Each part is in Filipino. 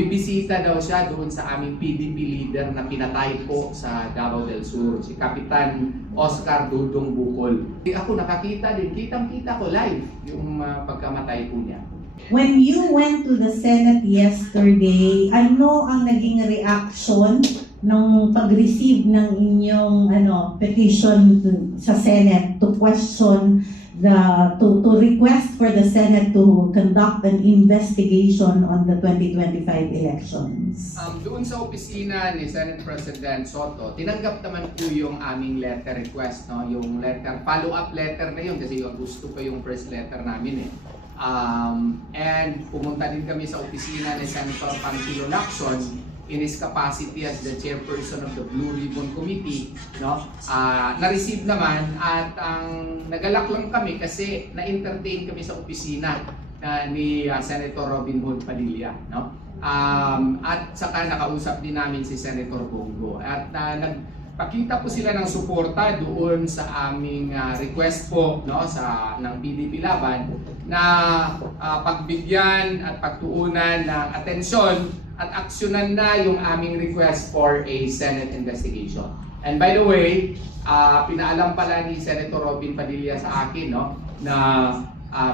bibisita daw siya doon sa aming PDP leader na pinatay po sa Davao del Sur, si Kapitan Oscar Dudong Bukol. Ako nakakita din, kitang-kita ko live yung pagkamatay po niya. When you went to the Senate yesterday, ano ang naging reaction nung pag-receive ng inyong petition sa Senate to question to request for the Senate to conduct an investigation on the 2025 elections? Doon sa opisina ni Senate President Soto, tinanggap naman po yung aming letter request, no? Yung letter, follow-up letter na yun kasi yung gusto pa yung first letter namin eh. And pumunta din kami sa opisina ni Senator Panfilo Lacson in his capacity as the chairperson of the Blue Ribbon Committee, no? Na-receive naman at nagalak lang kami kasi na-entertain kami sa opisina ni Senator Robin Hood Padilla, no? At saka nakausap din namin si Senator Bongo at nagpakita po sila ng suporta doon sa aming request po, no, ng PDP Laban na pagbigyan at pagtuunan ng atensyon at aksyonan na yung aming request for a Senate investigation. And by the way, pinaalam pala ni Senator Robin Padilla sa akin, no, na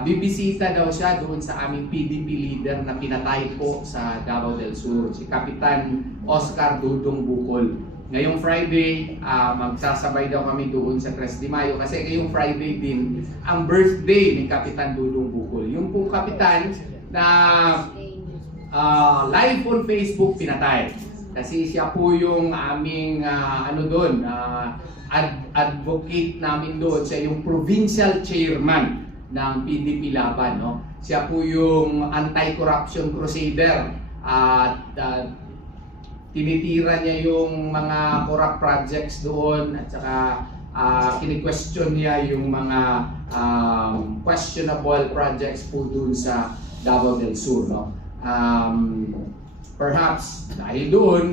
bibisita daw siya doon sa aming PDP leader na pinatay po sa Davao del Sur, si Kapitan Oscar Dudong Bukol. Ngayong Friday, magsasabay daw kami doon sa 3 de Mayo kasi ngayong Friday din ang birthday ni Kapitan Dudong Bukol. Yung po kapitan na live on Facebook pinatay. Kasi siya po yung aming advocate namin doon. Siya yung provincial chairman ng PDP Laban, no? Siya po yung anti-corruption crusader at tinitira niya yung mga corrupt projects doon at saka kini-question niya yung mga questionable projects po doon sa Davao del Sur, no? Perhaps dahil doon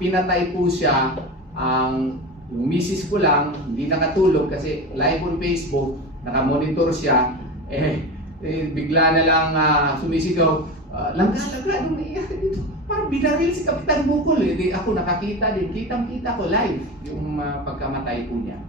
pinatay po siya. Yung misis ko lang hindi nakatulog kasi live on Facebook nakamonitor siya, bigla na lang sumisigaw, langga nung naiyak dito, parang binaril si Kapitan Bukol eh. Ako nakakita din, kitang-kita ko live yung pagkamatay po niya.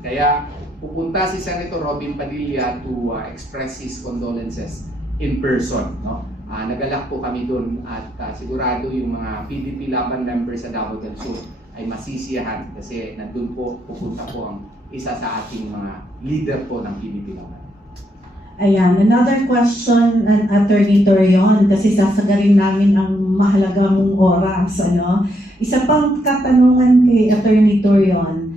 Kaya pupunta si Senator Robin Padilla to express his condolences in person, no? Nagalak po kami doon at sigurado yung mga PDP Laban members sa Davao del Sur ay masisiyahan kasi nandun po pupunta po ang isa sa ating mga leader po ng PDP Laban. Ayan, another question, Attorney Torion, kasi sasagarin namin ang mahalagang oras, Isa pang katanungan kay Attorney Torion,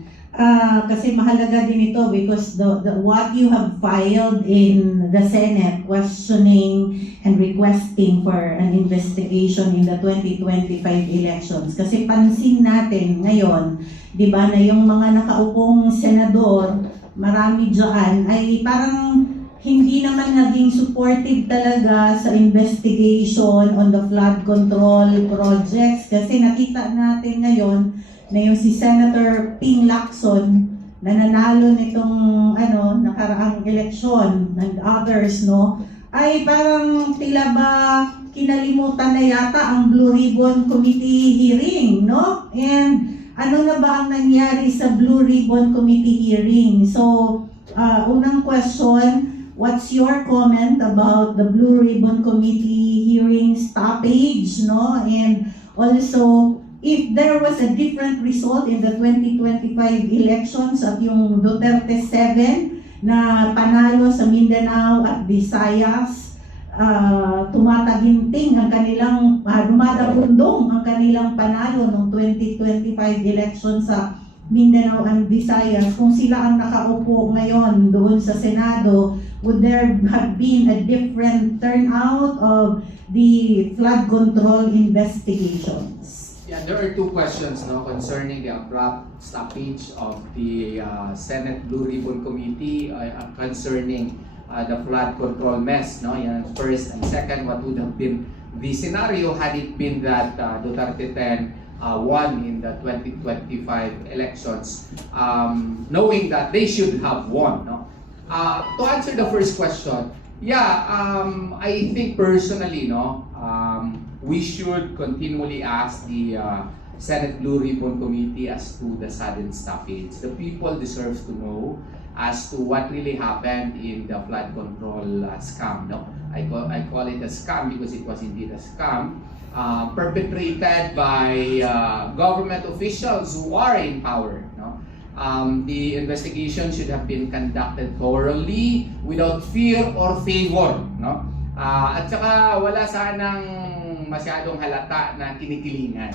kasi mahalaga din ito because what you have filed in the Senate questioning and requesting for an investigation in the 2025 elections. Kasi pansin natin ngayon, di ba, na yung mga nakaupong senador, marami dyan, ay parang hindi naman naging supportive talaga sa investigation on the flood control projects. Kasi nakita natin ngayon na yung si Senator Ping Lacson na nanalo nitong nakaraang eleksyon and others, no, ay parang tila ba kinalimutan na yata ang Blue Ribbon Committee hearing, no? And ano na ba ang nangyari sa Blue Ribbon Committee hearing? So, unang question, what's your comment about the Blue Ribbon Committee hearing stoppage, no? And also, if there was a different result in the 2025 elections at yung Duterte 7 na panalo sa Mindanao at Visayas, tumataginting ang kanilang, dumadabundong ang kanilang panalo ng 2025 election sa Mindanao and Visayas, kung sila ang nakaupo ngayon doon sa Senado, would there have been a different turnout of the flood control investigations? Yeah, there are two questions, no, concerning the abrupt stoppage of the Senate Blue Ribbon Committee concerning the flood control mess, no. Yan first, and second, what would have been the scenario had it been that Duterte 10 won in the 2025 elections, knowing that they should have won, no. To answer the first question, yeah, I think personally, no, we should continually ask the Senate Blue Ribbon Committee as to the sudden stoppage. The people deserve to know as to what really happened in the flood control scam. No, I call it a scam because it was indeed a scam perpetrated by government officials who are in power. No, the investigation should have been conducted thoroughly, without fear or favor. No, at saka wala sanang masyadong halata na kinikilingan.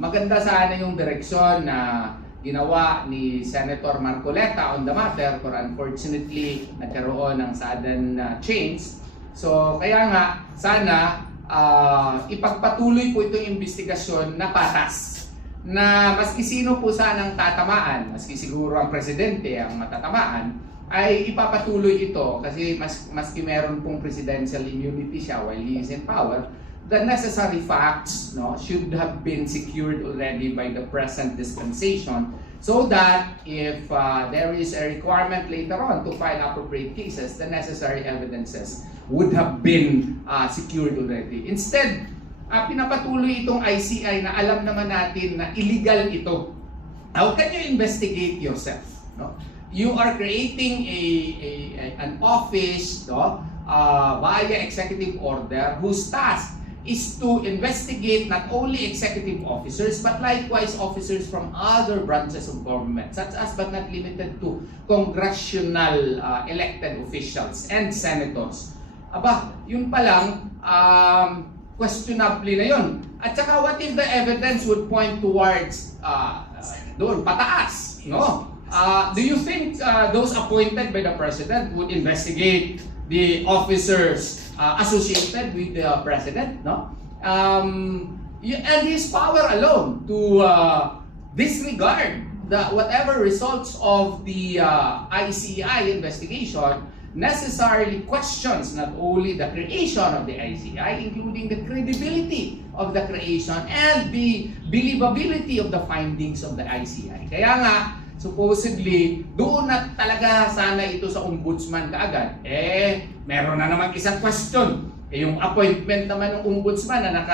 Maganda sana yung direksyon na ginawa ni Senator Marcoleta on the matter, but unfortunately nagkaroon ng sudden change. So kaya nga sana ipagpatuloy po itong investigasyon na patas, na maski sino po sanang tatamaan, maski siguro ang presidente ang matatamaan, ay ipapatuloy ito kasi maski meron pong presidential immunity siya while he is in power, the necessary facts, no, should have been secured already by the present dispensation, so that if there is a requirement later on to file appropriate cases, the necessary evidences would have been secured already. Instead, pinapatuloy itong ICI na alam naman natin na illegal ito. How can you investigate yourself? No? You are creating an office, no, via executive order whose task is to investigate not only executive officers but likewise officers from other branches of government, such as but not limited to congressional elected officials and senators. Aba, yun pa lang, questionably na yun. At saka what if the evidence would point towards doon, pataas, no? Do you think those appointed by the president would investigate the officers associated with the president, no? And his power alone to disregard whatever results of the ICI investigation necessarily questions not only the creation of the ICI, including the credibility of the creation and the believability of the findings of the ICI. Kaya nga, supposedly, doon na talaga sana ito sa ombudsman kaagad. Meron na naman isang question. Yung appointment naman ng ombudsman na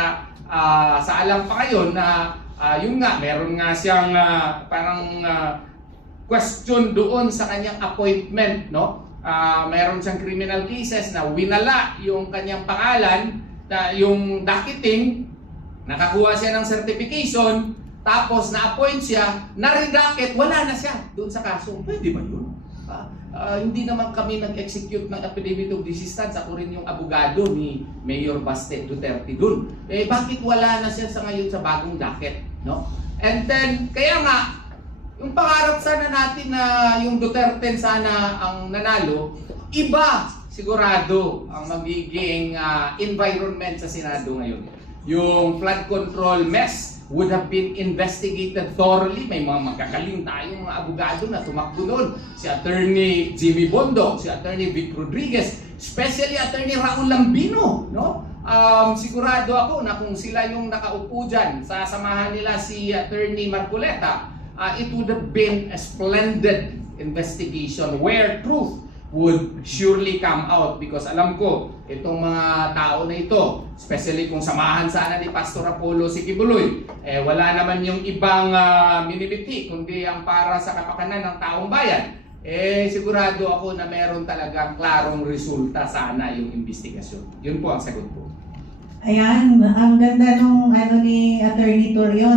sa alam pa kayo na yung nga, meron nga siyang parang question doon sa kanyang appointment, no? Meron siyang criminal cases na winala yung kanyang pangalan, na yung docketing, nakakuha siya ng certification, tapos na-appoint siya, na-redacted, wala na siya doon sa kaso. Pwede ba yun? Hindi naman kami nag-execute ng affidavit of desistance. Ako rin yung abogado ni Mayor Baste Duterte doon. Bakit wala na siya sa ngayon sa bagong docket? No? And then, kaya nga, yung pangarap sana natin na yung Duterte sana ang nanalo, iba sigurado ang magiging environment sa Senado ngayon. Yung flood control mess would have been investigated thoroughly. May mga magkakaling tayong mga abogado na tumakbo doon. Si Attorney Jimmy Bondo, si Attorney Vic Rodriguez, especially Attorney Raul Lambino, no? Sigurado ako na kung sila yung nakaupo dyan, sasamahan nila si Attorney Marcoleta, it would have been a splendid investigation where truth would surely come out, because alam ko, itong mga tao na ito, especially kung samahan sana ni Pastor Apollo si Kibuloy, wala naman yung ibang minibiti, kundi ang para sa kapakanan ng taong bayan. Sigurado ako na meron talagang klarong resulta sana yung investigasyon. Yun po ang sagot ko. Ayan, ang ganda nung ni Attorney Torion.